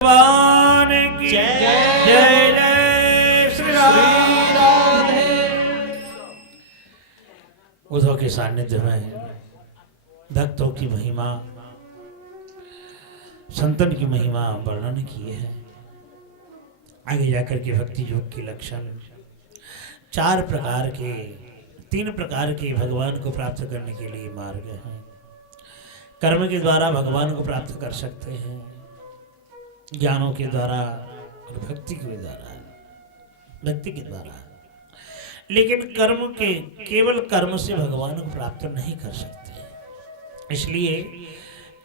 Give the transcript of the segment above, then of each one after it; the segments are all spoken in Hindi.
भगवान की जय जय श्री राधे। उद्धव के सानिध्य में भक्तों की महिमा, संतन की महिमा वर्णन किए हैं। आगे जाकर के भक्ति योग के लक्षण तीन प्रकार के भगवान को प्राप्त करने के लिए मार्ग हैं। कर्म के द्वारा भगवान को प्राप्त कर सकते हैं, ज्ञानों के द्वारा और भक्ति के द्वारा। लेकिन केवल कर्म से भगवान को प्राप्त नहीं कर सकते। इसलिए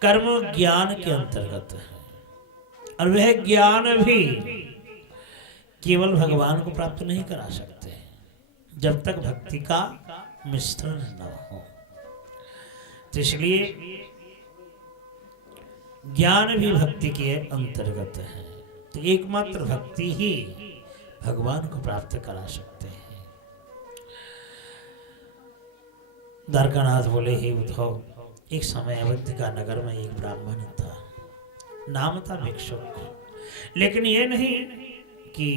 कर्म ज्ञान के अंतर्गत है और वह ज्ञान भी केवल भगवान को प्राप्त नहीं करा सकते जब तक भक्ति का मिश्रण न हो। तो इसलिए ज्ञान भी भक्ति के अंतर्गत है। तो एकमात्र भक्ति ही भगवान को प्राप्त करा सकते हैं। द्वारकानाथ बोले, हे उद्धव, एक समय अवध का नगर में एक ब्राह्मण था, नाम था भिक्षुक। लेकिन ये नहीं कि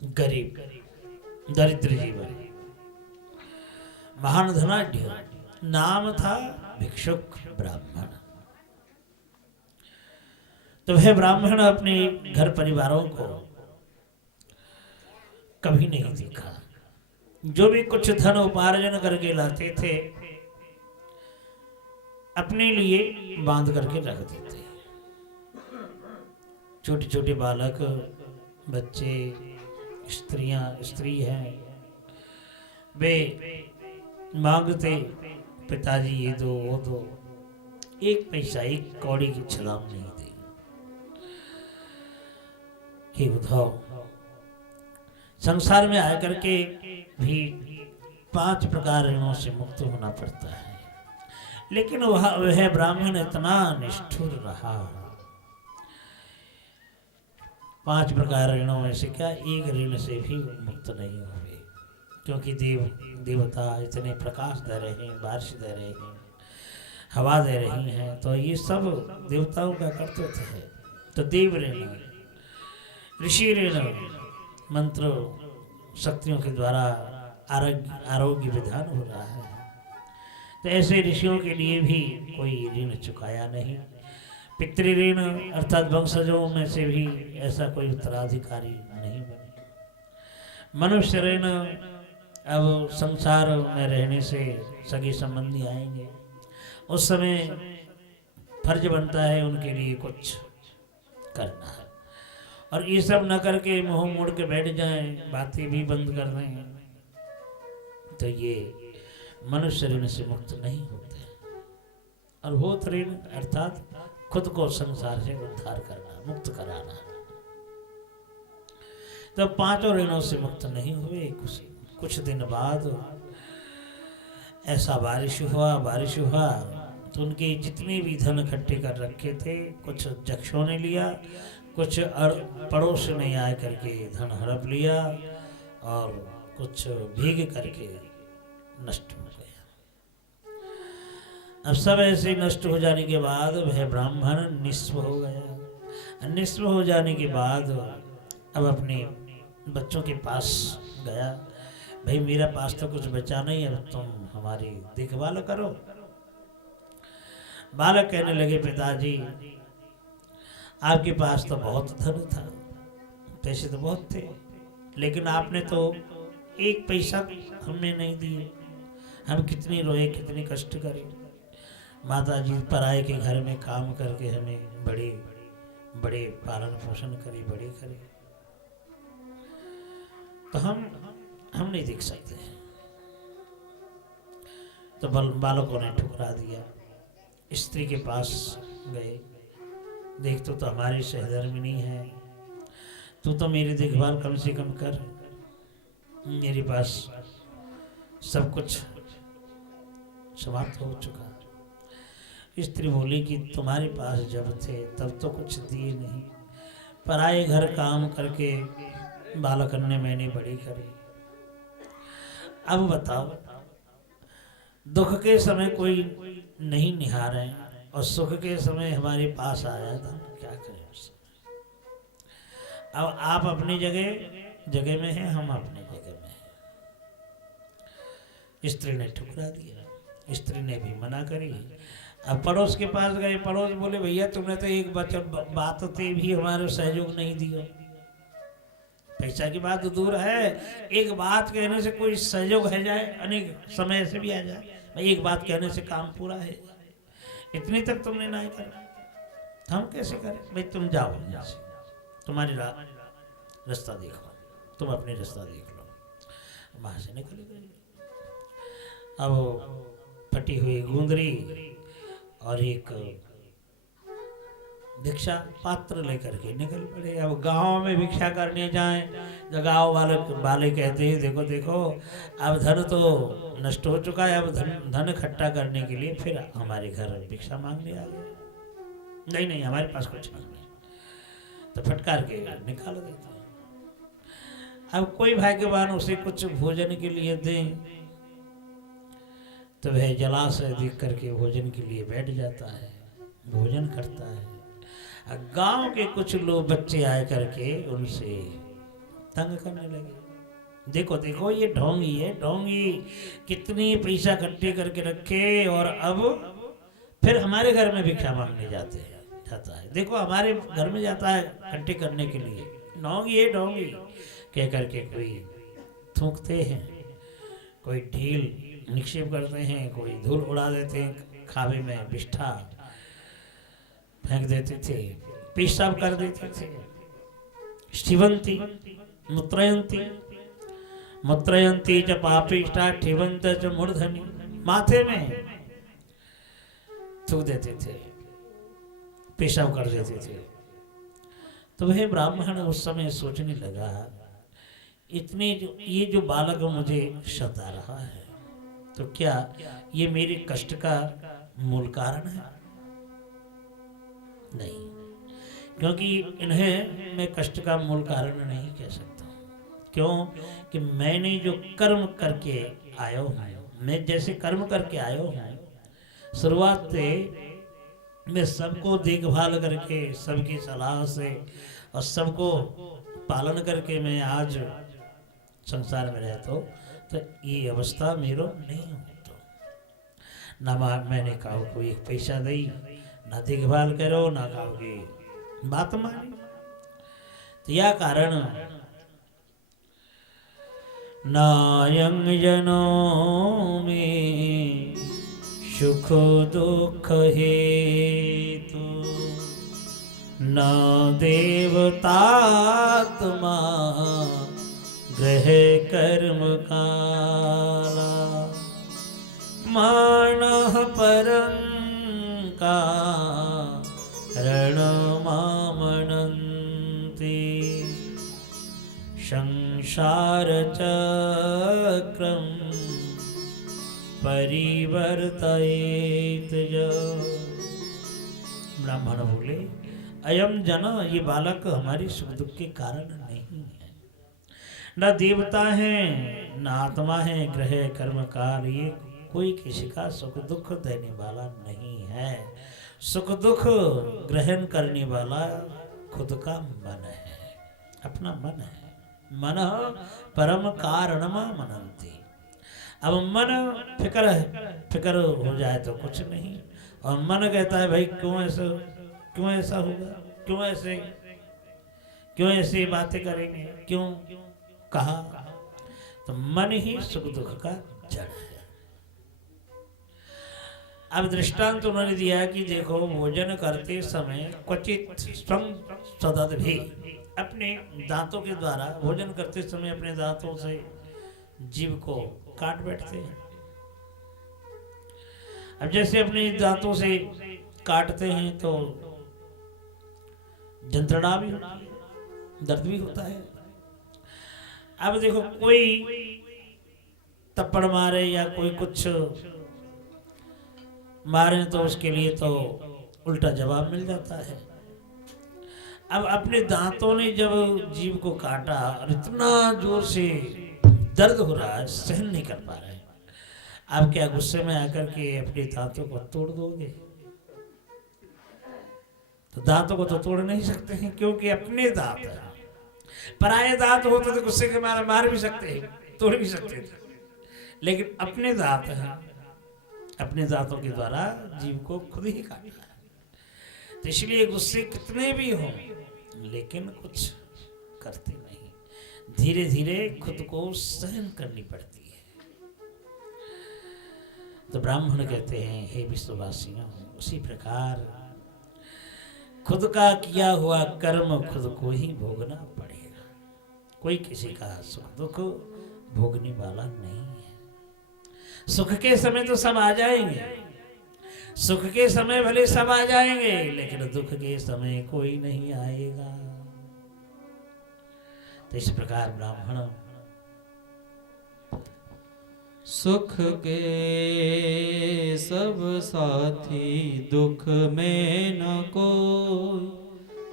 गरीब दरिद्र जीवन, महान धनाढ्य, नाम था भिक्षुक ब्राह्मण। तो वह ब्राह्मण अपने घर परिवारों को कभी नहीं देखा। जो भी कुछ धन उपार्जन करके लाते थे अपने लिए बांध करके रख देते। छोटे छोटे बालक, बच्चे, स्त्री हैं, वे मांगते, पिताजी ये दो वो दो, एक पैसा, एक कौड़ी की छलांग नहीं दी। हे उद्धव, संसार में आकर के भी 5 प्रकार ऋणों से मुक्त होना पड़ता है। लेकिन वह ब्राह्मण इतना निष्ठुर रहा। 5 प्रकार ऋणों में से क्या एक ऋण से भी मुक्त नहीं हुए, क्योंकि देवता इतने प्रकाश दे रहे हैं, बारिश दे रहे हैं, हवा दे रही हैं, तो ये सब देवताओं का कर्तव्य है। तो देव ऋण, ऋषि ऋण, मंत्र शक्तियों के द्वारा आरोग्य विधान हो रहा है। तो ऐसे ऋषियों के लिए भी कोई ऋण चुकाया नहीं। पितृऋण अर्थात वंशजों में से भी ऐसा कोई उत्तराधिकारी नहीं बने। मनुष्य ऋण, अब संसार में रहने से सगे संबंधी आएंगे, उस समय फर्ज बनता है उनके लिए कुछ करना है। और ये सब न करके मुंह मोड़ के बैठ जाएं, बातें भी बंद कर दें, तो ये मनुष्य ऋण से मुक्त नहीं होते। और भूत ऋण अर्थात खुद को संसार से उद्धार करना, मुक्त कराना। तो 5 ऋणों से मुक्त नहीं हुए। कुछ दिन बाद ऐसा बारिश हुआ तो उनके जितने भी धन इकट्ठे कर रखे थे, कुछ यक्षों ने लिया, कुछ पड़ोस ने आए करके धन हड़प लिया और कुछ भीग करके नष्ट हो गया। अब सब ऐसे नष्ट हो जाने के बाद वह ब्राह्मण निस्व हो गया। निस्व हो जाने के बाद अब अपने बच्चों के पास गया, भाई मेरा पास तो कुछ बचा नहीं, अब तुम हमारी देखभाल करो। बालक कहने लगे, पिताजी आपके पास तो बहुत धन था, पैसे तो बहुत थे, लेकिन आपने तो एक पैसा हमें नहीं दिए। हम कितनी रोए, कितने कष्ट करें। माता जी पराये के घर में काम करके हमें बड़े पालन पोषण करे, बड़े करे, तो हम नहीं देख सकते। तो बालकों ने ठुकरा दिया। स्त्री के पास गए, देख तो हमारी सहधर्मिणी है, तू तो मेरी देखभाल कम से कम कर, मेरे पास सब कुछ समाप्त हो चुका। स्त्री बोली कि तुम्हारे पास जब थे तब तो कुछ दिए नहीं, पराये घर काम करके बालक ने मैंने बड़ी करी। अब बताओ, दुख के समय कोई नहीं निहारे और सुख के समय हमारे पास आया था, क्या करें उससे। अब आप अपनी जगह में हैं, हम अपनी जगह में हैं। स्त्री ने ठुकरा दिया, स्त्री ने भी मना करी। अब पड़ोस के पास गए, पड़ोस बोले भैया तुमने तो एक बात होते भी हमारे सहयोग नहीं दिया। पैसा की बात तो दूर है, एक बात कहने से कोई सहयोग है जाए, अनेक समय से भी आ जाए, भाई एक बात कहने से काम पूरा है, इतनी तक तुमने नहीं करा, हम कैसे करें? भाई तुम जाओ यहाँ से, तुम्हारी रास्ता देखो, तुम अपनी रास्ता देख लो। वहां से निकल गई। अब फटी हुई गुंदरी और एक भिक्षा पात्र लेकर के निकल पड़े। अब गांव में भिक्षा करने जाएं तो गांव वाले कहते हैं देखो देखो अब धन तो नष्ट हो चुका है, अब धन इकट्ठा करने के लिए फिर हमारे घर भिक्षा मांगने आ गए। नहीं नहीं हमारे पास कुछ नहीं है, तो फटकार के निकाल देते हैं। अब कोई भाग्यवान उसे कुछ भोजन के लिए दें तो वह जलाशय देख करके भोजन के लिए बैठ जाता है, भोजन करता है। गांव के कुछ लोग बच्चे आए करके उनसे तंग करने लगे, देखो देखो ये ढोंगी है, ढोंगी कितनी पैसा इकट्ठे करके रखे और अब फिर हमारे घर में भिक्षा मांगने जाता है, देखो हमारे घर में जाता है इकट्ठे करने के लिए, ढोंगी है ढोंगी कह करके कोई थूकते हैं, कोई ढील निक्षेप करते हैं, कोई धूल उड़ा देते हैं, खावे में बिष्ठा फेंक देते थे, पेशाब कर देते थे। शिवंती मुत्रयंती च पापिष्टा ठिवंत च मूर्धनि, माथे में थूक देते थे, पेशाब कर देते थे। तो वह ब्राह्मण उस समय सोचने लगा ये जो बालक मुझे सता रहा है तो क्या ये मेरे कष्ट का मूल कारण है? नहीं, क्योंकि इन्हें मैं कष्ट का मूल कारण नहीं कह सकता। क्यों कि मैंने जो कर्म करके आया हूँ, मैं जैसे कर्म करके आया हूँ, शुरुआत से मैं सबको देखभाल करके सबकी सलाह से और सबको पालन करके मैं आज संसार में रहता हूँ, तो ये अवस्था मेरो नहीं होता। ना मैंने कहा कोई एक पैसा दे, ना देखभाल करो, ना कहोगे बात मानी। तो यह कारण नायंग जनों में सुख दुख हेतु, न देवतात्मा ग्रह कर्म काला, मानः परं का रण मामनन्ति, संसार चक्रम परिवर्तयेत ज। ब्राह्मण बोले अयम जन, ये बालक हमारी सुख दुख के कारण नहीं है, न देवता है न आत्मा है, ग्रह कर्म काल, ये कोई किसी का सुख दुख देने वाला नहीं है। सुख दुख ग्रहण करने वाला खुद का मन है, अपना मन है। मन परम कारणम मनन्ति। अब मन फिक्र हो जाए तो कुछ नहीं, और मन कहता है भाई क्यों ऐसा होगा, क्यों ऐसे बातें करेंगे, क्यों कहा। तो मन ही सुख दुख का जड़ है। अब दृष्टांत उन्होंने दिया कि देखो भोजन करते समय क्वचित सदत भी, अपने दांतों के द्वारा भोजन करते समय अपने दांतों से जीभ को काट बैठते हैं। अब जैसे अपने दांतों से काटते हैं तो यंत्रणा भी होती है, दर्द भी होता है। अब देखो कोई थप्पड़ मारे या कोई कुछ मारे तो उसके लिए तो उल्टा जवाब मिल जाता है। अब अपने दांतों ने जब जीभ को काटा और इतना जोर से दर्द हो रहा है, सहन नहीं कर पा रहे, आप क्या गुस्से में आकर के अपने दांतों को तोड़ दोगे? तो दांतों को तो तोड़ नहीं सकते हैं, क्योंकि अपने दांत हैं, पराये दांत होते तो गुस्से के मारे मार भी सकते हैं, तोड़ भी सकते थे, लेकिन अपने दांत हैं, अपने दांतों के द्वारा जीव को खुद ही काटना है। तो इसलिए गुस्से कितने भी हों लेकिन कुछ करते नहीं, धीरे धीरे खुद को सहन करनी पड़ती है। तो ब्राह्मण कहते हैं, हे विश्ववासियों, उसी प्रकार खुद का किया हुआ कर्म खुद को ही भोगना पड़ेगा। कोई किसी का सुख दुख भोगने वाला नहीं है। सुख के समय तो सब आ जाएंगे, सुख के समय भले सब आ जाएंगे, लेकिन दुख के समय कोई नहीं आएगा। तो इस प्रकार ब्राह्मण सुख के सब साथी दुख में न कोई,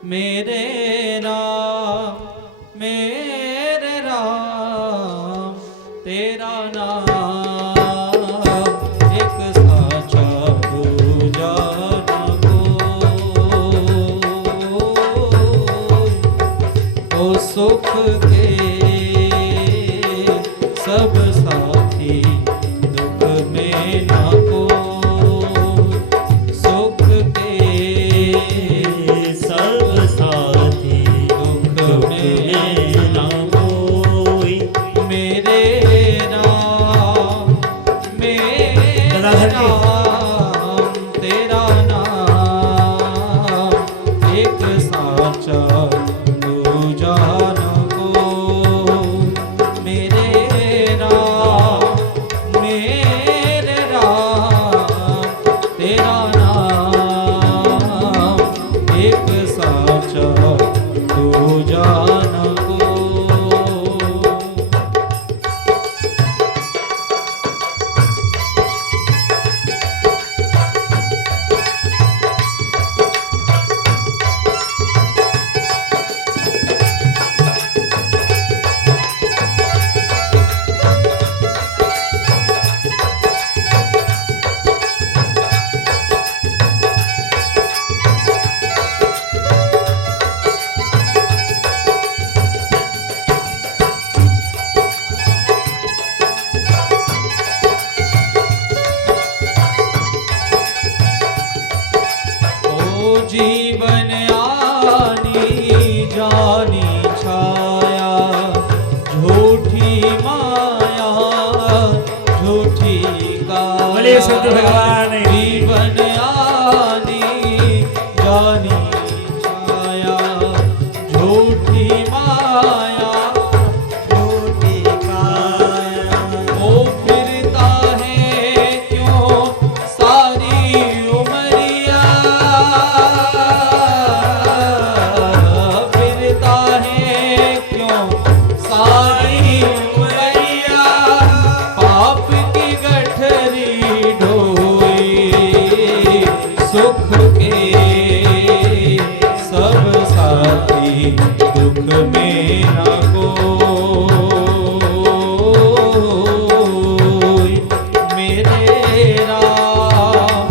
मेरे राम तेरा नाम एक साचा दूजा न कोई। ओ सुख के सब साथी दुख में न कोई, सुख के सब साथी दुख में न कोई, मेरे राम तेरा नाम एक साचा दूजा न कोई, मेरे राम तेरा नाम एक साचा दूजा न कोई। जीवन आनी जानी छाया, झूठी माया झूठी काया, जीवन आनी जानी छाया, झूठी माया झूठी काया। ओ फिरता है क्यों सारी उमरिया, फिरता है क्यों सारी उमरिया, पाप की गठरी ढोई, सुख के सब साथी दुख में न कोई, मेरे राम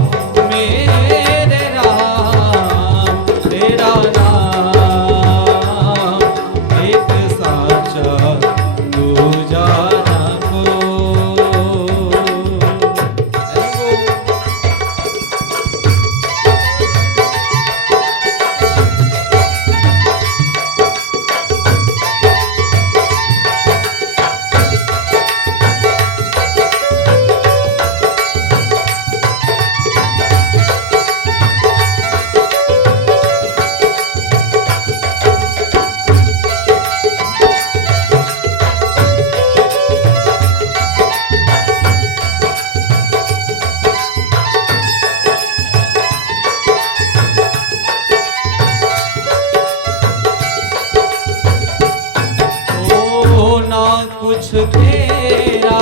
तेरा नाम एक साचा दूजा न कोई। कुछ तेरा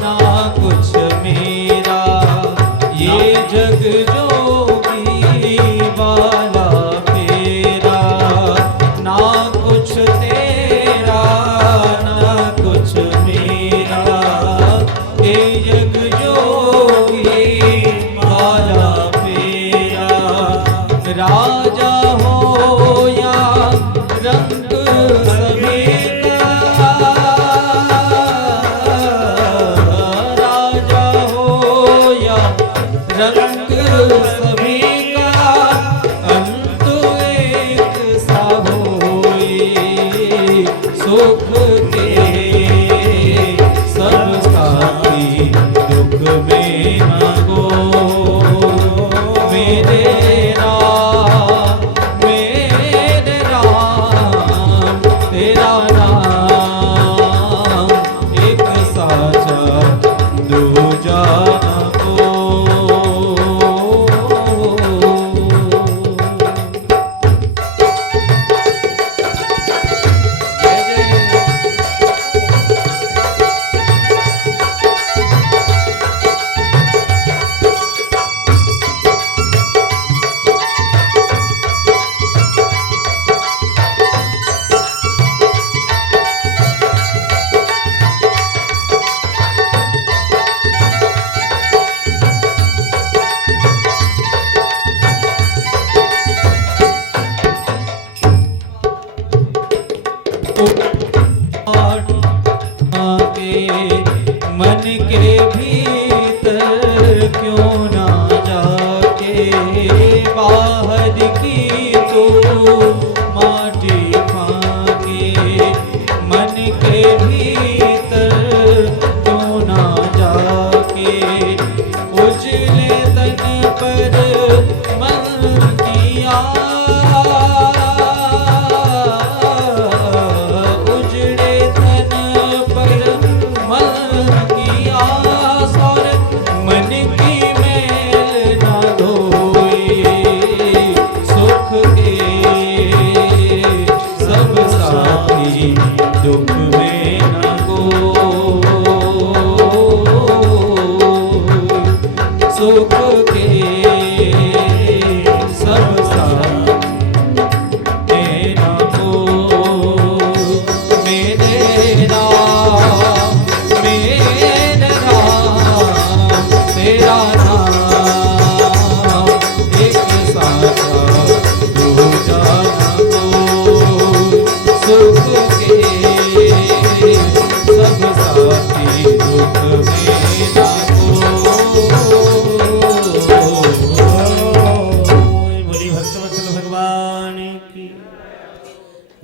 ना कुछ मेरा, ये जग जोगी वाला फेरा, ना कुछ तेरा ना कुछ मेरा, ये जग जोगी वाला फेरा। राजा हो या रंग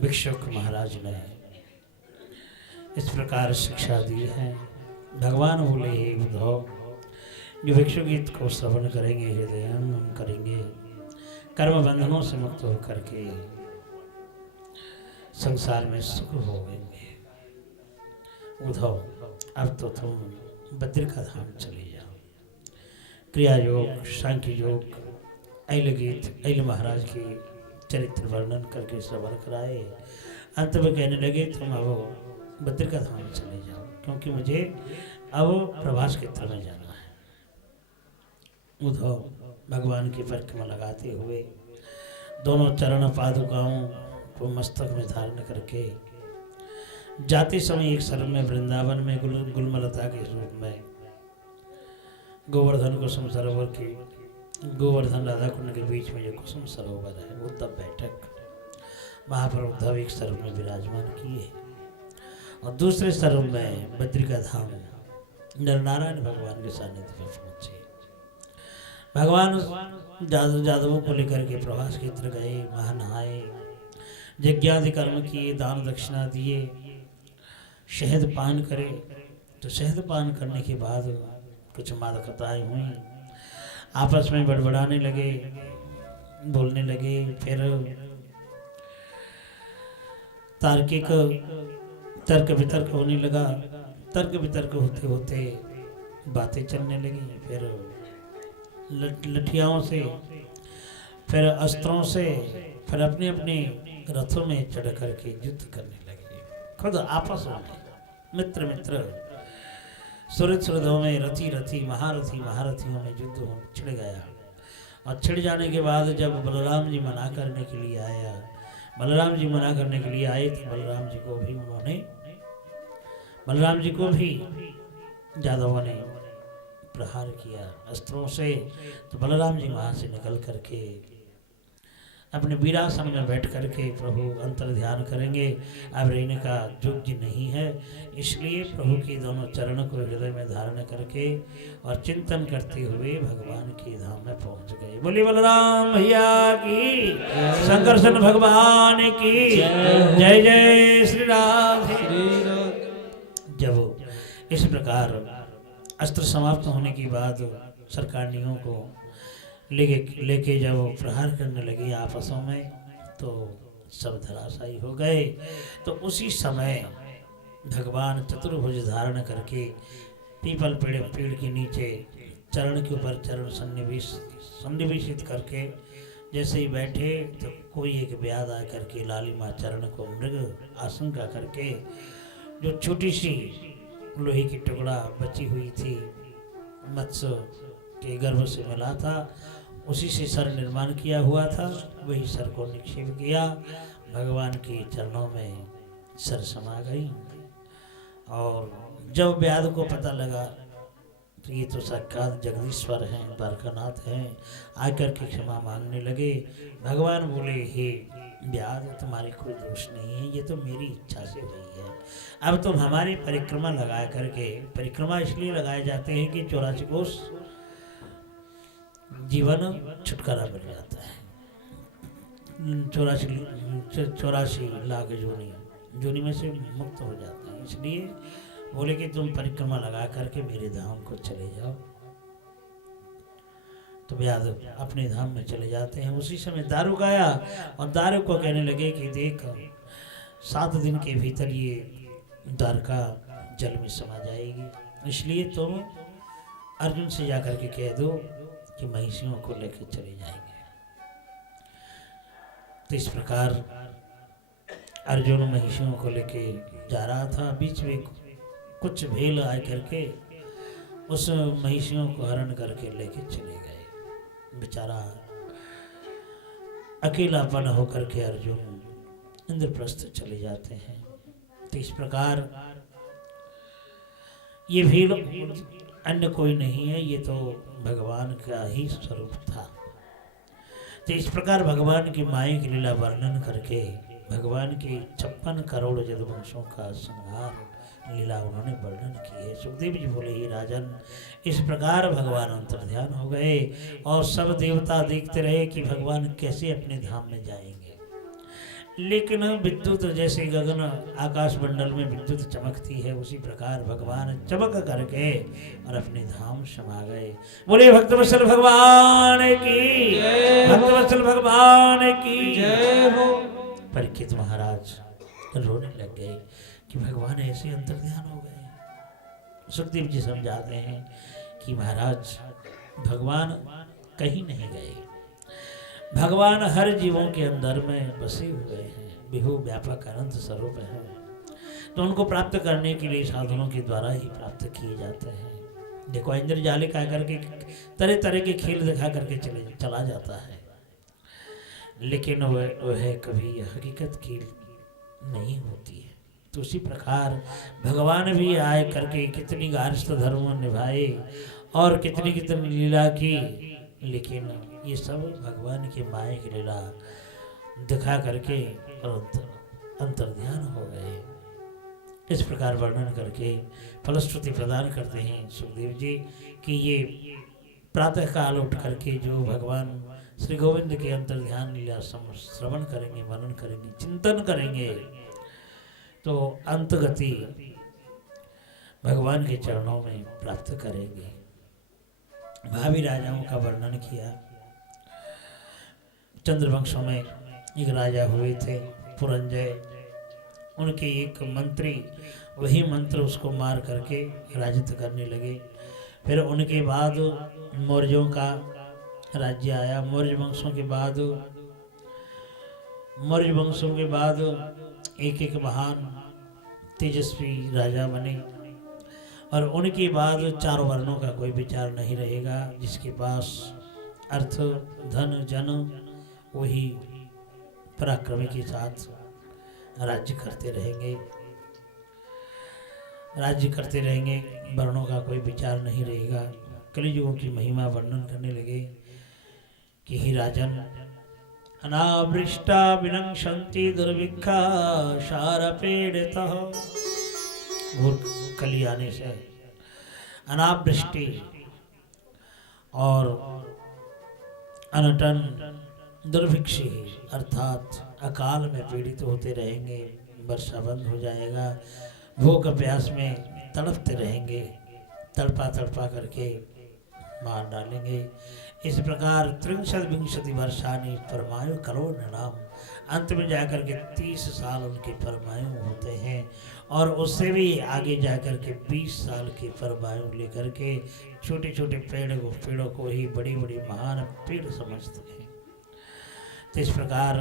भिक्षुक महाराज ने इस प्रकार शिक्षा दी है। भगवान बोले, हे उद्धव, जो भिक्षु गीत को श्रवण करेंगे, हृदयम करेंगे, कर्म बंधनों से मुक्त होकर के संसार में सुख भोगेंगे। उद्धव, अब तो तुम बद्रिका धाम चले जाओ। क्रिया योग, सांख्य योग, ऐल गीत, ऐल महाराज की चरित्र वर्णन करके श्रवण कराए। अंत में कहने लगे, तुम अब बद्रिका धाम चले जाओ, क्योंकि मुझे अब प्रभास क्षेत्र में जाना है। उद्धव भगवान की परिक्रमा लगाते हुए दोनों चरण पादुकाओं को मस्तक में धारण करके जाते समय एक सर में वृंदावन में गुलमलता के रूप में गोवर्धन कुसुम सरोवर की, गोवर्धन राधा कुंड के बीच में जो कुसुम सरोवर है, उद्धव बैठक, वहाँ पर उद्धव एक सरोवर में विराजमान किए और दूसरे सरोवर में बद्रिका धाम नरनारायण भगवान के सानिध्य में पहुंचे। भगवान जादवों को लेकर के प्रभास क्षेत्र गए, वहाँ नहाए, यज्ञादि कर्म किए, दान दक्षिणा दिए, शहद पान करे। तो शहद पान करने के बाद कुछ मादकताएं हुई, आपस में बड़बड़ाने लगे, बोलने लगे। फिर तार्किक तर्क वितर्क होने लगा। तर्क वितर्क होते होते बातें चलने लगी। फिर लठियाओं से, फिर अस्त्रों से, फिर अपने अपने रथों में चढ़ करके युद्ध करने लगे। खुद आपस में मित्र मित्र, सुरत सुरदों में, रथी रथी, महारथी महारथियों में युद्ध छिड़ गया। और छिड़ जाने के बाद जब बलराम जी मना करने के लिए आया, बलराम जी मना करने के लिए आए तो बलराम जी को भी जादवों ने प्रहार किया अस्त्रों से। तो बलराम जी वहाँ से निकल करके अपने वीरासन में बैठ करके प्रभु अंतर ध्यान करेंगे। अब रहने का योग्य नहीं है, इसलिए प्रभु के दोनों चरणों को हृदय में धारण करके और चिंतन करते हुए भगवान के धाम में पहुंच गए। बोलिए बलराम भैया की, शंकरसन भगवान की जय जय श्री राधे। जब इस प्रकार अस्त्र समाप्त होने के बाद सरकारियों को लेके जब प्रहार करने लगे आपसों में, तो सब धराशायी हो गए। तो उसी समय भगवान चतुर्भुज धारण करके पीपल पेड़ के नीचे चरण के ऊपर चरण सन्निवेशित करके जैसे ही बैठे, तो कोई एक व्याध आ करके लालिमा चरण को मृग आसन का करके, जो छोटी सी लोहे की टुकड़ा बची हुई थी, मत्स्य के गर्भ से मिला था, उसी से सर निर्माण किया हुआ था, वही सर को निक्षेप किया। भगवान के चरणों में सर समा गई। और जब व्याध को पता लगा तो ये तो साक्षात जगदीश्वर हैं, द्वारकानाथ हैं, आकर के क्षमा मांगने लगे। भगवान बोले, हे व्याध, तुम्हारी कोई दोष नहीं है, ये तो मेरी इच्छा से हुई है। अब तुम हमारी परिक्रमा लगा करके, परिक्रमा इसलिए लगाए जाते हैं कि 84 कोस जीवन छुटकारा मिल जाता है। 84 लाख जोनी में से मुक्त हो जाते हैं। इसलिए बोले कि तुम परिक्रमा लगा करके मेरे धाम को चले जाओ। तो व्याध अपने धाम में चले जाते हैं। उसी समय दारुक आया और दारुक को कहने लगे कि देख, 7 दिन के भीतर ये द्वारका जल में समा जाएगी, इसलिए तुम अर्जुन से जाकर के कह दो कि महिषियों को लेकर चले जाएंगे। तो इस प्रकार अर्जुन महिषियों को लेके जा रहा था। बीच में कुछ भेल आए करके उस महिषियों को हरण करके लेके चले गए। बेचारा अकेलापन होकर के अर्जुन इंद्रप्रस्थ चले जाते हैं। तो इस प्रकार ये भेल अन्य कोई नहीं है, ये तो भगवान का ही स्वरूप था। तो इस प्रकार भगवान की माया की लीला वर्णन करके भगवान के 56 करोड़ यदुवंशों का संहार लीला उन्होंने वर्णन की है। सुखदेव जी बोले, ही राजन, इस प्रकार भगवान अंतर्ध्यान हो गए और सब देवता देखते रहे कि भगवान कैसे अपने धाम में जाएंगे। लेकिन विद्युत जैसे गगन आकाश मंडल में विद्युत चमकती है, उसी प्रकार भगवान चमक करके और अपने धाम समा गए। बोले भक्तवत्सल भगवान की जय हो। भक्तवत्सल भगवान की जय हो। परीक्षित महाराज रोने लग गए कि भगवान ऐसे अंतर्ध्यान हो गए। सुखदेव जी समझाते हैं कि महाराज भगवान कहीं नहीं गए, भगवान हर जीवों के अंदर में बसे हुए हैं, विभु व्यापक अनंत स्वरूप है। तो उनको प्राप्त करने के लिए साधनों के द्वारा ही प्राप्त किए जाते हैं। देखो इंद्रजालिक आकर के तरह तरह के खेल दिखा करके चला जाता है, लेकिन वह कभी हकीकत की नहीं होती है। तो उसी प्रकार भगवान भी आए करके कितनी गार्हस्थ धर्म निभाए और कितनी कितनी लीला की, लेकिन ये सब भगवान की माया की लीला दिखा करके अंतर्ध्यान हो गए। इस प्रकार वर्णन करके फलश्रुति प्रदान करते हैं सुखदेव जी कि ये प्रातः काल उठ करके जो भगवान श्री गोविंद के अंतर्ध्यान लीला श्रवण करेंगे, मनन करेंगे, चिंतन करेंगे, तो अंतगति भगवान के चरणों में प्राप्त करेंगे। भावी राजाओं का वर्णन किया। चंद्रवंशों में एक राजा हुए थे पुरंजय, उनके एक मंत्री वही मंत्र उसको मार करके राजत्व करने लगे। फिर उनके बाद मौर्यों का राज्य आया। मौर्य वंशों के बाद एक एक महान तेजस्वी राजा बने, और उनके बाद चार वर्णों का कोई विचार नहीं रहेगा। जिसके पास अर्थ धन जन, वही पराक्रमी के साथ राज्य करते रहेंगे, वर्णों का कोई विचार नहीं रहेगा। कलियुगों की महिमा वर्णन करने लगे कि ही राजन अनावृष्टा विनंक्षन्ति दुर्भिक्षा शारपीडितः। घोर कली आने से अनावृष्टि और अनटन दुर्भिक्षी अर्थात अकाल में पीड़ित होते रहेंगे। वर्षा बंद हो जाएगा, भूख प्यास में तड़पते रहेंगे, तड़पा करके मार डालेंगे। इस प्रकार 63 वर्षानी परमायु करो नाम, अंत में जाकर के 30 साल उनके परमायु होते हैं, और उससे भी आगे जाकर के 20 साल के परमायु लेकर के छोटे छोटे पेड़ों को ही बड़ी बड़ी महान पेड़ समझते हैं। तो इस प्रकार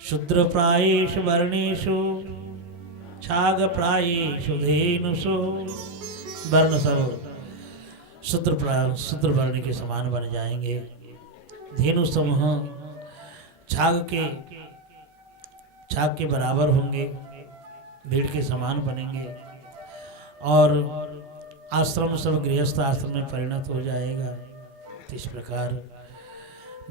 शूद्र प्रायेषु वर्णेषु छाग प्रायेषु धेनुषु, वर्ण सब शूद्र वर्ण के समान बन जाएंगे। धेनु समूह छाग के बराबर होंगे, भीड़ के समान बनेंगे, और आश्रम सब गृहस्थ आश्रम में परिणत हो जाएगा। इस प्रकार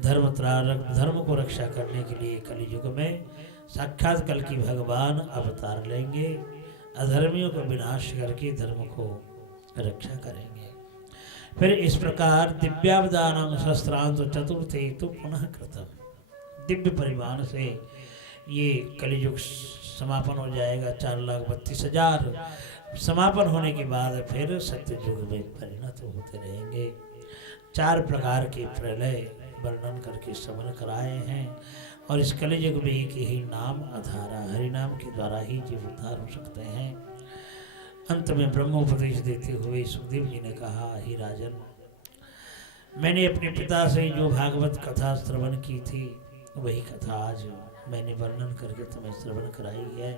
धर्म को रक्षा करने के लिए कलियुग में साक्षात कल की भगवान अवतार लेंगे, अधर्मियों का विनाश करके धर्म को रक्षा करेंगे। फिर इस प्रकार दिव्यावदान शस्त्रांत चतुर्थे तो पुनः कृतम, दिव्य परिमाण से ये कलियुग समापन हो जाएगा। 4,32,000 समापन होने के बाद फिर सत्ययुग में परिणत होते रहेंगे। 4 प्रकार के प्रलय वर्णन करके श्रवण कराए हैं, और इस कलियुग में एक ही नाम आधारा, हरिनाम के द्वारा ही जीव उद्धार हो सकते हैं। अंत में ब्रह्मोपदेश देते हुए सुखदेव जी ने कहा, ही राजन, मैंने अपने पिता से जो भागवत कथा श्रवण की थी, वही कथा आज मैंने वर्णन करके तुम्हें श्रवण कराई है।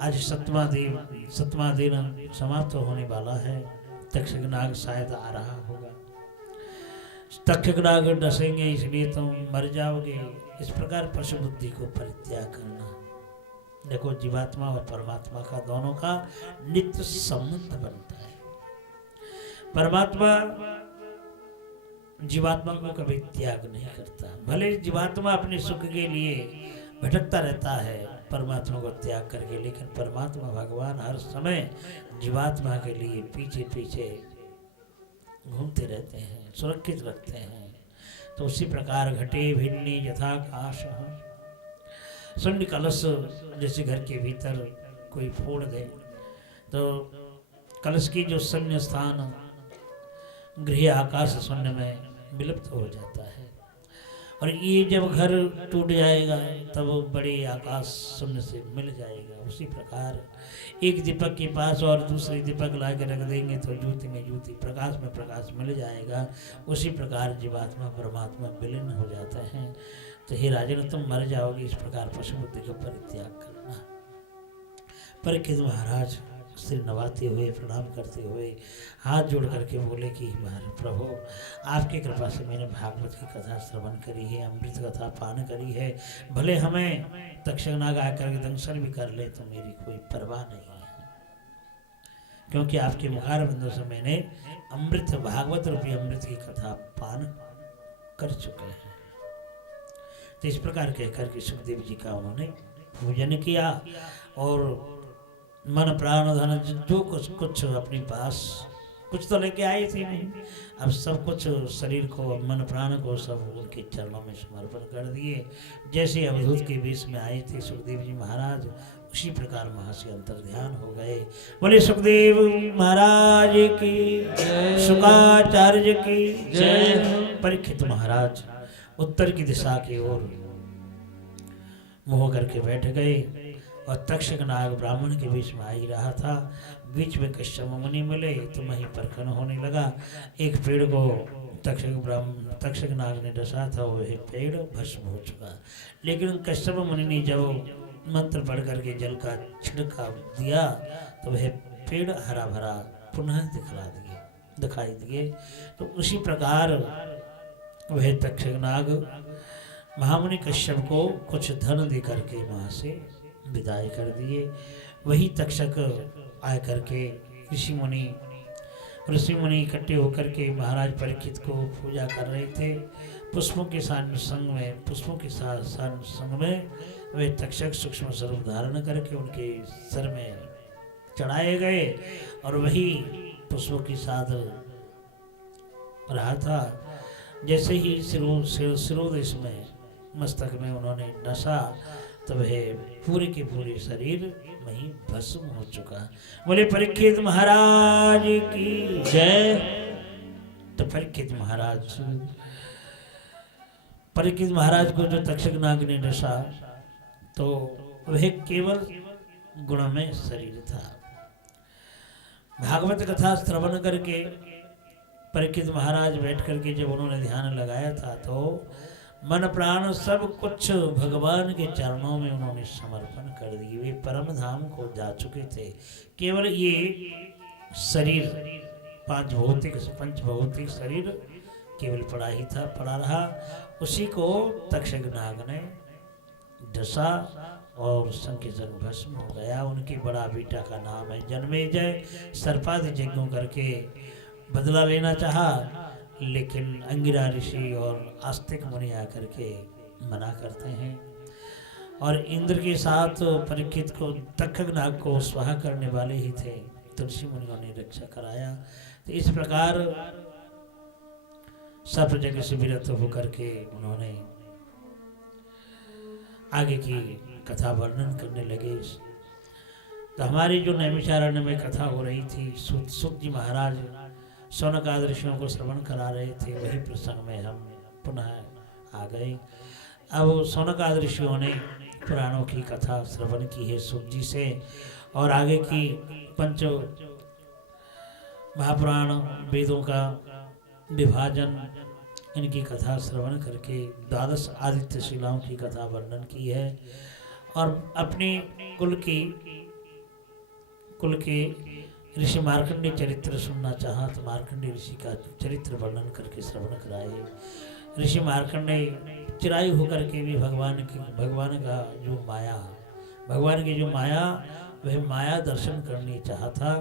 आज 7वां दिन समाप्त होने वाला है। तक्षक नाग शायद आ रहा होगा, तक्षक नाग डसेंगे, इसलिए तुम मर जाओगे। इस प्रकार पशु बुद्धि को परित्याग करना। देखो, जीवात्मा और परमात्मा का दोनों का नित्य संबंध बनता है। परमात्मा जीवात्मा को कभी त्याग नहीं करता। भले जीवात्मा अपने सुख के लिए भटकता रहता है परमात्मा को त्याग करके, लेकिन परमात्मा भगवान हर समय जीवात्मा के लिए पीछे पीछे घूमते रहते हैं, सुरक्षित रखते हैं। तो उसी प्रकार घटे भिन्नी यथाकाश। शून्य कलश जैसे घर के भीतर कोई फोड़ दे तो कलश की जो शून्य स्थान गृह आकाश शून्य में विलुप्त हो जाता है। और ये जब घर टूट जाएगा तब बड़े आकाश शून्य से मिल जाएगा। उसी प्रकार एक दीपक के पास और दूसरी दीपक ला के रख देंगे तो ज्योति में ज्योति, प्रकाश में प्रकाश मिल जाएगा। उसी प्रकार जीवात्मा परमात्मा विलीन हो जाता है। तो हे राजन, तुम मर जाओगे, इस प्रकार पशु बुद्धि का परित्याग करना। परीक्षित महाराज सिर नवाते हुए प्रणाम करते हुए हाथ जोड़ करके बोले कि प्रभु, आपकी कृपा से मैंने भागवत की कथा श्रवण करी है, अमृत कथा पान करी है। भले हमें तक्षकनाग आकर के दंशन भी कर ले तो मेरी कोई परवाह नहीं है, क्योंकि आपके मुखार बिंदु से मैंने अमृत, भागवत रूपी अमृत की कथा पान कर चुके हैं। तो इस प्रकार कहकर के सुखदेव जी का उन्होंने पूजन किया और मन प्राण धन जो कुछ अपने पास कुछ तो लेके आए थे नहीं, अब सब कुछ शरीर को, मन प्राण को सब उनके चरणों में समर्पण कर दिए। जैसे अवधूत के बीच में आए थे सुखदेव जी महाराज, उसी प्रकार वहां से अंतर ध्यान हो गए। बोले सुखदेव महाराज की जय, शुकाचार्य की जय। परीक्षित महाराज उत्तर की दिशा की ओर मुंह करके बैठ गए और तक्षक नाग ब्राह्मण के बीच में आ ही रहा था। बीच में कश्यप मुनि मिले तो वहीं परखन होने लगा। एक पेड़ को तक्षक नाग ने डसा था, वह पेड़ भस्म हो चुका। लेकिन कश्यप मुनि ने जब मंत्र पढ़ करके जल का छिड़काव दिया तो वह पेड़ हरा भरा पुनः दिखाई दिए। तो उसी प्रकार वह तक्षक नाग महामुनि कश्यप को कुछ धन दे करके वहां से विदाई कर दिए। वही तक्षक आय करके ऋषि मुनि इकट्ठे होकर के महाराज परीक्षित को पूजा कर रहे थे। पुष्पों के संग में वे तक्षक सूक्ष्म स्वरूप धारण करके उनके सर में चढ़ाए गए और वही पुष्पों के साथ रहा था। जैसे ही सिरोदेश में मस्तक में उन्होंने डसा तब है पूरे के पूरे शरीर वहीं भस्म हो चुका। बोले परीक्षित महाराज की जय। तो परीक्षित महाराज को जो तक्षक नाग ने डसा तो वह केवल गुणमय शरीर था। भागवत कथा श्रवण करके परीक्षित महाराज बैठ करके जब उन्होंने ध्यान लगाया था तो मन प्राण सब कुछ भगवान के चरणों में उन्होंने समर्पण कर दिए। वे परम धाम को जा चुके थे। केवल ये शरीर पंचभौतिक शरीर केवल पड़ा रहा। उसी को तक्षक नाग ने डसा और संग भस्म हो गया। उनके बड़ा बेटा का नाम है जन्मेजय। सर्पादि यज्ञों करके बदला लेना चाहा, लेकिन अंगिरा ऋषि और आस्तिक मुनि आकर के मना करते हैं और इंद्र के साथ परीक्षित को तक्षक नाग को स्वाहा करने वाले ही थे। तुलसी मुनियों ने रक्षा कराया। तो इस प्रकार सब जगह से विरत होकर के उन्होंने आगे की कथा वर्णन करने लगे। तो हमारी जो नैमिषारण्य में कथा हो रही थी, सुत जी महाराज शौनकादि ऋषियों को श्रवण करा रहे थे, वही प्रसंग में हम पुनः आ गए। अब शौनकादि ऋषियों ने पुराणों की कथा श्रवण की है सूत जी से और आगे की पंच महापुराण वेदों का विभाजन, इनकी कथा श्रवण करके द्वादश आदित्य शिलाओं की कथा वर्णन की है और अपने कुल के ऋषि मार्कंडेय चरित्र सुनना चाहा तो मार्कंडेय ऋषि का चरित्र वर्णन करके श्रवण कराए। ऋषि मार्कंडेय चिरायु होकर के भी भगवान की जो माया वह माया दर्शन करनी चाहा था।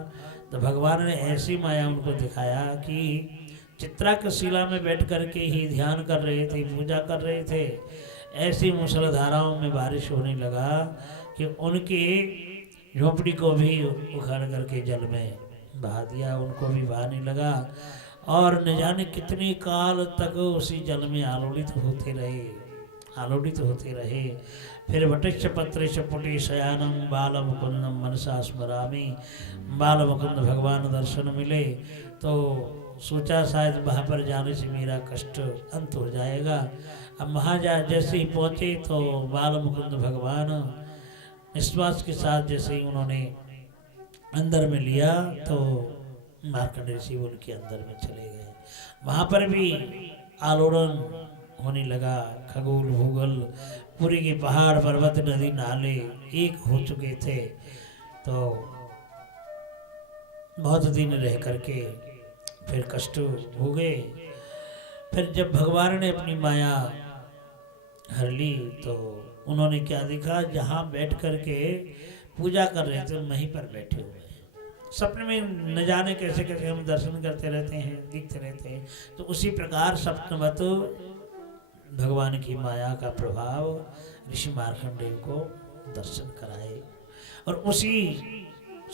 तो भगवान ने ऐसी माया उनको दिखाया कि चित्रा के शिला में बैठ करके ही ध्यान कर रहे थे, पूजा कर रहे थे। ऐसी मूसलाधाराओं में बारिश होने लगा कि उनकी झोपड़ी को भी उखाड़ करके जल में बहा दिया, उनको भी बहाने लगा और न जाने कितने काल तक उसी जल में आलोड़ित होते रहे। फिर वटिष्ठ पत्रिश पुटी शयानम बाल मुकुंदम मनसा स्मरामि। बाल मुकुंद भगवान दर्शन मिले तो सोचा शायद वहाँ पर जाने से मेरा कष्ट अंत हो जाएगा। अब वहाँ जैसे ही पहुँचे तो बाल मुकुंद भगवान निश्वास के साथ जैसे ही उन्होंने अंदर में लिया तो मार्कंडेय ऋषि उनके अंदर में चले गए। वहाँ पर भी आलोड़न होने लगा। खगोल भूगोल पूरी के पहाड़ पर्वत नदी नाले एक हो चुके थे। तो बहुत दिन रह करके फिर कष्ट हो गए। फिर जब भगवान ने अपनी माया हर ली तो उन्होंने क्या देखा, जहाँ बैठ करके पूजा कर रहे थे वहीं पर बैठे हुए हैं। सपने में न जाने कैसे कैसे हम दर्शन करते रहते हैं, दिखते रहते हैं। तो उसी प्रकार सप्तमत भगवान की माया का प्रभाव ऋषि मार्कंडेय को दर्शन कराए। और उसी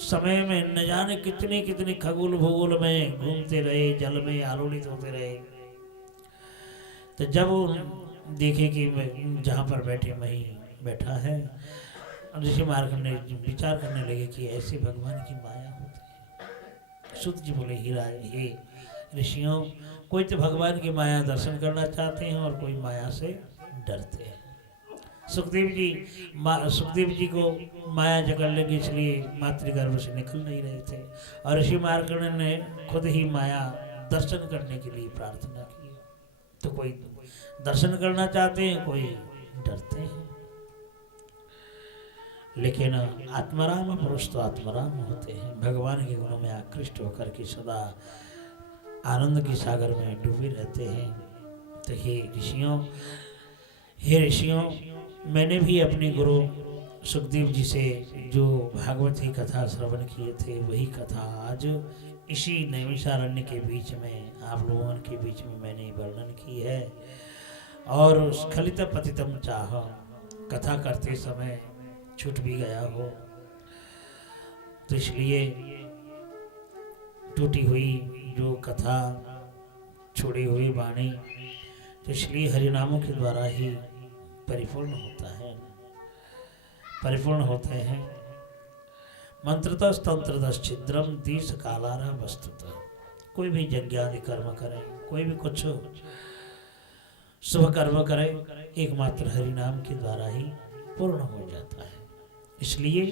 समय में न जाने कितने कितने खगोल भूगोल में घूमते रहे, जल में आलोड़ित होते रहे। तो जब देखे कि जहाँ पर बैठे वहीं बैठा है, ऋषि मार्कंडेय विचार करने लगे कि ऐसे भगवान की माया होती है। सुत जी बोले, हे ऋषियों, कोई तो भगवान की माया दर्शन करना चाहते हैं और कोई माया से डरते हैं। सुखदेव जी को माया जकड़ लगी, इसलिए मातृगर्भ से निकल नहीं रहे थे। और ऋषि मार्कंडेय ने खुद ही माया दर्शन करने के लिए प्रार्थना की। तो कोई दर्शन करना चाहते हैं, कोई डरते हैं। लेकिन आत्माराम पुरुष तो आत्माराम होते हैं, भगवान के गुणों में आकृष्ट होकर के सदा आनंद के सागर में डूबे रहते हैं। तो हे ऋषियों, मैंने भी अपने गुरु सुखदेव जी से जो भागवत की कथा श्रवण किए थे वही कथा आज इसी नैमिषारण्य के बीच में, आप लोगों के बीच में मैंने वर्णन की है। और स्खलित पतितम चाह, कथा करते समय छूट भी गया हो तो इसलिए टूटी हुई जो कथा, छोड़ी हुई वाणी, तो इसलिए हरिनामों के द्वारा ही परिपूर्ण होता है, परिपूर्ण होते हैं। मंत्रतः तंत्रतः छिद्रम दीश कालारा वस्तुतः। कोई भी यज्ञादि कर्म करें, कोई भी कुछ शुभ कर्म करें, एकमात्र हरिनाम के द्वारा ही पूर्ण हो जाता है। इसलिए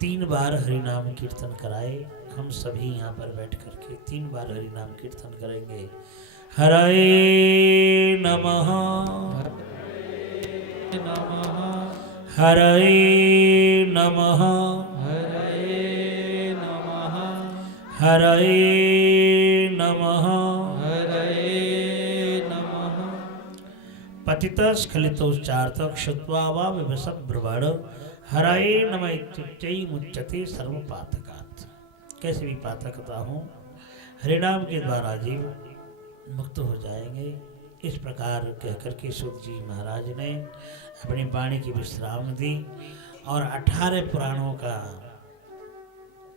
3 बार हरिनाम कीर्तन कराए। हम सभी यहाँ पर बैठ करके 3 बार हरिनाम कीर्तन करेंगे। हरे नमः, हरे नमः, हरे नमः, हरे नमः, हरे नमः। पतित स्खलितोच्चार्थक श्रुत्वा वा विवशं ब्रुवण हरे नमः इत्युच्चैः मुच्यते सर्वपातकात्। कैसे भी पातकता हो, हरिनाम के द्वारा जीव मुक्त हो जाएंगे। इस प्रकार कहकर के सूत जी महाराज ने अपनी वाणी की विश्राम दी और 18 पुराणों का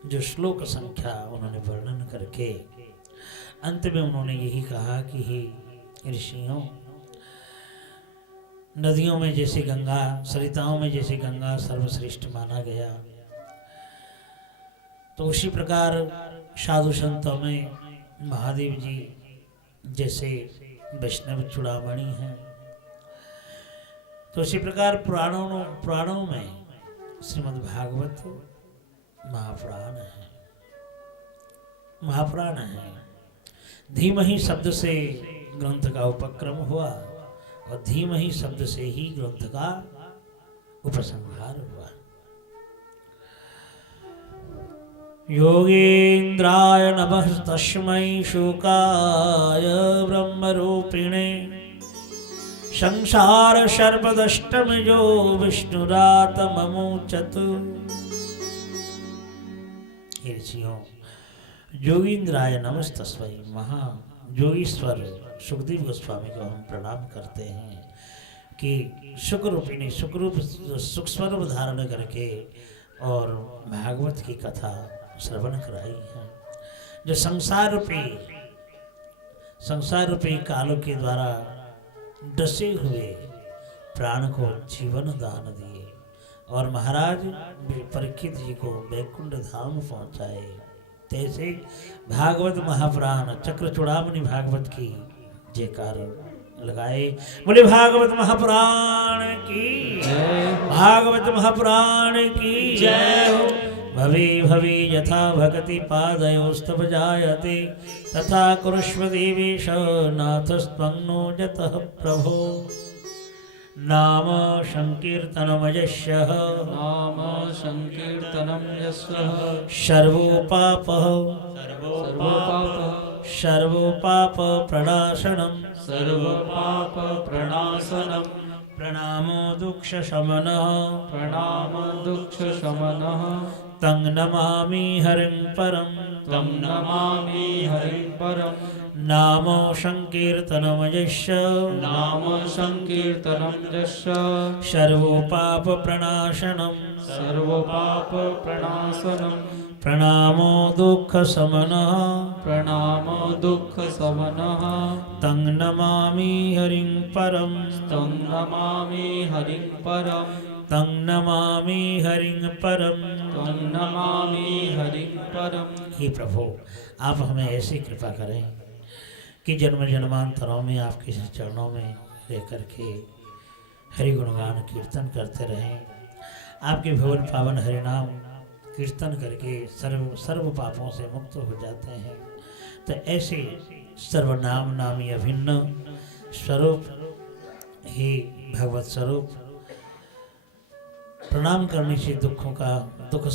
जो श्लोक संख्या उन्होंने वर्णन करके अंत में उन्होंने यही कहा कि हे ऋषियों, नदियों में जैसे गंगा, सरिताओं में जैसे गंगा सर्वश्रेष्ठ माना गया, तो उसी प्रकार साधु संतों में महादेव जी जैसे वैष्णव चूड़ामणि हैं, तो इसी प्रकार पुराणों में श्रीमद् भागवत महापुराण है। धीमहि शब्द से ग्रंथ का उपक्रम हुआ और धीमहि शब्द से ही ग्रंथ का उपसंहार हुआ। योगेन्द्राय नमः तस्मै शुकाय ब्रह्मरूपिणे संसार सर्वदष्टमयो विष्णुरातममुचतु। ऋषियों, योगीन्द्राय नमस्तस्मै, महायोगीश्वर सुखदेव गोस्वामी को हम प्रणाम करते हैं कि सुख रूपिणी सुख स्वरूप धारण करके और भागवत की कथा श्रवण कराई है। जो संसार रूपी संसार रूपी कालों के द्वारा डसे हुए प्राण को जीवन दान दिए और महाराज परीक्षित जी को वैकुंठ धाम पहुंचाए। तैसे भागवत महापुराण चक्र चूड़ामणि भागवत की जयकार लगाए। बोले भागवत महापुराण की जय। भागवत महापुराण की जय हो। भवे भवे यथा भगति पादयोस्तव जायते तथा कुरुष्व देवेश नाथस्त्वं नो जतः प्रभो। नाम संकीर्तनमयस्य नाम संकीर्तनं यस्य सर्वोपापः सर्वपाप सर्वपाप प्रणाशनम् सर्वपाप प्रणाशनं प्रणामो दुःख शमनः प्रणाम दुःख शमनः तं नमामि हरिं परं तं नमामि हरिं परं नाम संकीर्तनमयस्य नाम संकीर्तनं यस्य सर्वपाप प्रणाशनम् सर्वपाप प्रणाशनं प्रणामो दुःख शमनः प्रणाम दुःख शमनः तं नमामि हरिं परं तं नमामि हरिं परं तं नमामि हरिं परं। तं नमामि हरिं परं। हे प्रभु, आप हमें ऐसी कृपा करें कि जन्म जन्मांतरों में आपके चरणों में रह करके हरि गुणगान कीर्तन करते रहें। आपके भवन पावन हरिनाम कीर्तन करके सर्व पापों से मुक्त हो जाते हैं। तो ऐसे सर्वनाम नामी अभिन्न स्वरूप ही भगवत स्वरूप प्रणाम करने से दुखों का दुख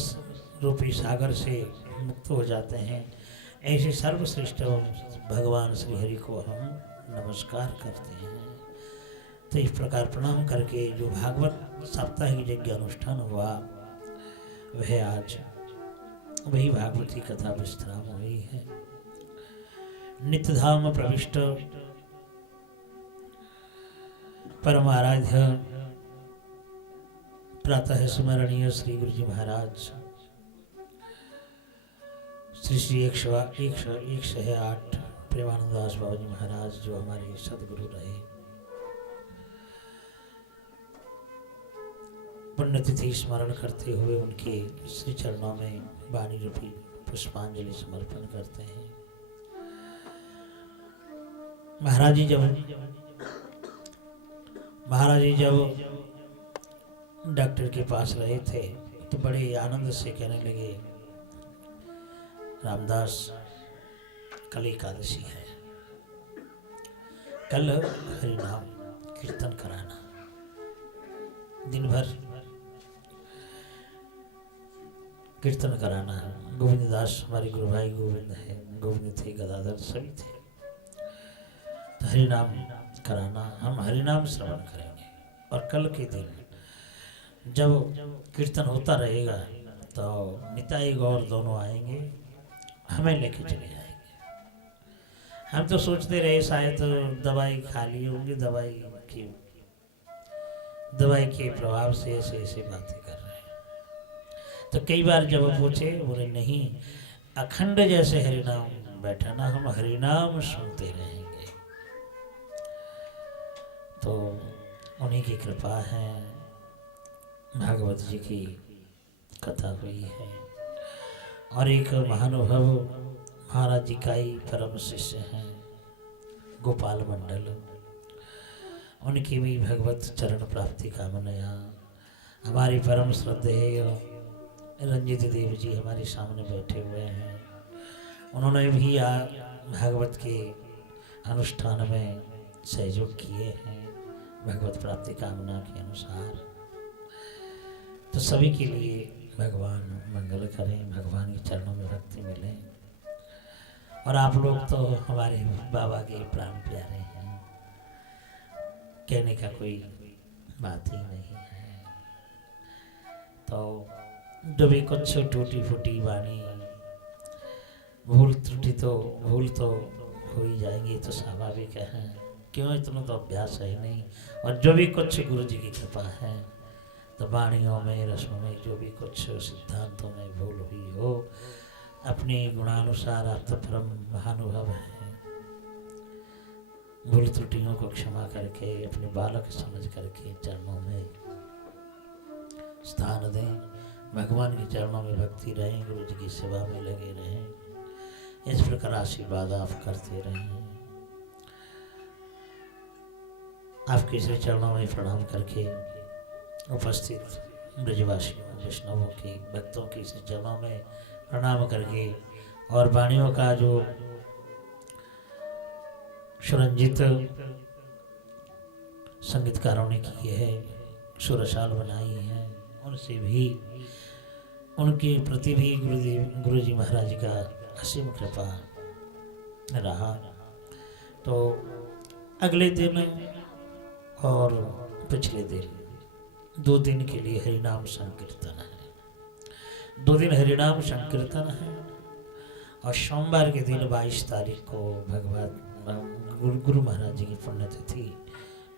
रूपी सागर से मुक्त हो जाते हैं। ऐसे सर्वश्रेष्ठ भगवान श्री हरि को हम नमस्कार करते हैं। तो इस प्रकार प्रणाम करके जो भागवत साप्ताहिक यज्ञ अनुष्ठान हुआ वह आज वही भागवती कथा विश्राम हुई है। नित्यधाम प्रविष्ट परम आराध्य प्रातः स्मरणीय श्री गुरु जी महाराज श्री श्री 108 प्रेमानंद दास बाबा जी महाराज जो हमारे सदगुरु रहे, पुण्यतिथि स्मरण करते हुए उनके श्री चरणों में वाणी रूपी पुष्पांजलि समर्पण करते हैं। महाराज जी जब डॉक्टर के पास रहे थे तो बड़े आनंद से कहने लगे, रामदास कल एकादशी है, कल हरिनाम कीर्तन कराना, दिन भर कीर्तन कराना है। गोविंद दास हमारे गुरु भाई गोविंद है, गोविंद थे, गदाधर सभी थे, तो हरिनाम कराना, हम हरिनाम श्रवण करेंगे। और कल के दिन जब कीर्तन होता रहेगा तो निताई गौर दोनों आएंगे, हमें लेके चले जाएंगे। हम तो सोचते रहे शायद दवाई खा ली होंगी, दवाई के प्रभाव से ऐसे ऐसे बातें कर रहे हैं। तो कई बार जब पूछे, बोले नहीं, अखंड जैसे हरिनाम बैठा ना, हम हरिनाम सुनते रहेंगे। तो उन्हीं की कृपा है, भागवत जी की कथा हुई है। और एक महानुभव महाराज जी का ही परम शिष्य हैं गोपाल मंडल, उनकी भी भगवत चरण प्राप्ति कामनाया हमारी परम श्रद्धेय रंजित देव जी हमारे सामने बैठे हुए हैं। उन्होंने भी भागवत के अनुष्ठान में सहयोग किए हैं भगवत प्राप्ति कामना के अनुसार। तो सभी के लिए भगवान मंगल करें, भगवान के चरणों में भक्ति मिले। और आप लोग तो हमारे बाबा के प्राण प्यारे हैं, कहने का कोई बात ही नहीं है। तो जो भी कुछ टूटी फूटी वाणी भूल तो हो ही जाएंगी, तो स्वाभाविक है, क्यों, इतना तो अभ्यास है नहीं। और जो भी कुछ गुरु जी की कृपा है, तो वाणियों में रसों में जो भी कुछ सिद्धांतों में भूल हुई हो, अपने गुणानुसार आप तो परम महानुभव हैं, भूल त्रुटियों को क्षमा करके अपने बालक समझ करके चरणों में स्थान दें। भगवान के चरणों में भक्ति रहें, गुरु जी की सेवा में लगे रहें। इस प्रकार आशीर्वाद आप करते रहें। आपके श्री चरणों में प्रणाम करके उपस्थित ब्रजवासियों, वैष्णवों के भक्तों के श्री चरणों में प्रणाम करके और वाणियों का जो सुरंजित संगीतकारों ने किए है, सुरसाल बनाई है, उनसे भी उनके प्रति भी गुरु जी महाराज का असीम कृपा रहा। तो अगले दिन और पिछले दिन 2 दिन के लिए हरिनाम संकीर्तन है। 2 दिन हरिनाम संकीर्तन है और सोमवार के दिन 22 तारीख को भगवान गुरु महाराज जी की पुण्यतिथि,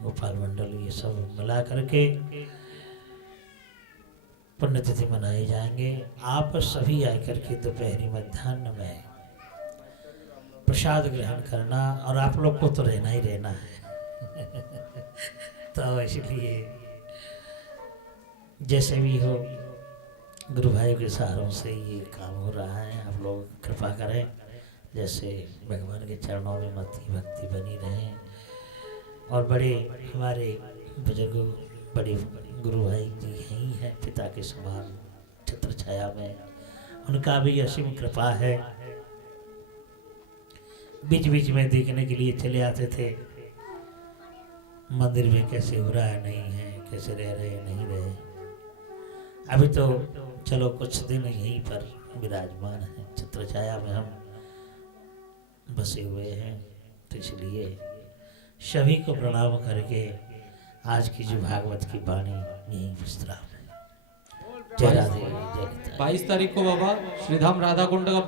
गोपाल मंडल, ये सब मिला करके पुण्यतिथि मनाए जाएंगे। आप सभी आकर के दोपहरी मध्याह्न में प्रसाद ग्रहण करना और आप लोग को तो रहना ही रहना है तो इसलिए जैसे भी हो गुरु भाई के सहारों से ये काम हो रहा है। आप लोग कृपा करें, जैसे भगवान के चरणों में मति भक्ति बनी रहे। और बड़े हमारे बुजुर्ग, बड़े गुरु भाई जी यही हैं, पिता के समान छत्र छाया में, उनका भी असीम कृपा है। बीच बीच में देखने के लिए चले आते थे मंदिर में कैसे हो रहा है, नहीं है, कैसे रह रहे नहीं रहे। अभी तो चलो कुछ दिन यहीं पर विराजमान है, छत्र छाया में हम बसे हुए हैं। तो इसलिए सभी को प्रणाम करके आज की जो भागवत की वाणी यहीं विश्राम है। जय राधे, जय 22 तारीख को बाबा श्रीधाम राधा कुंड का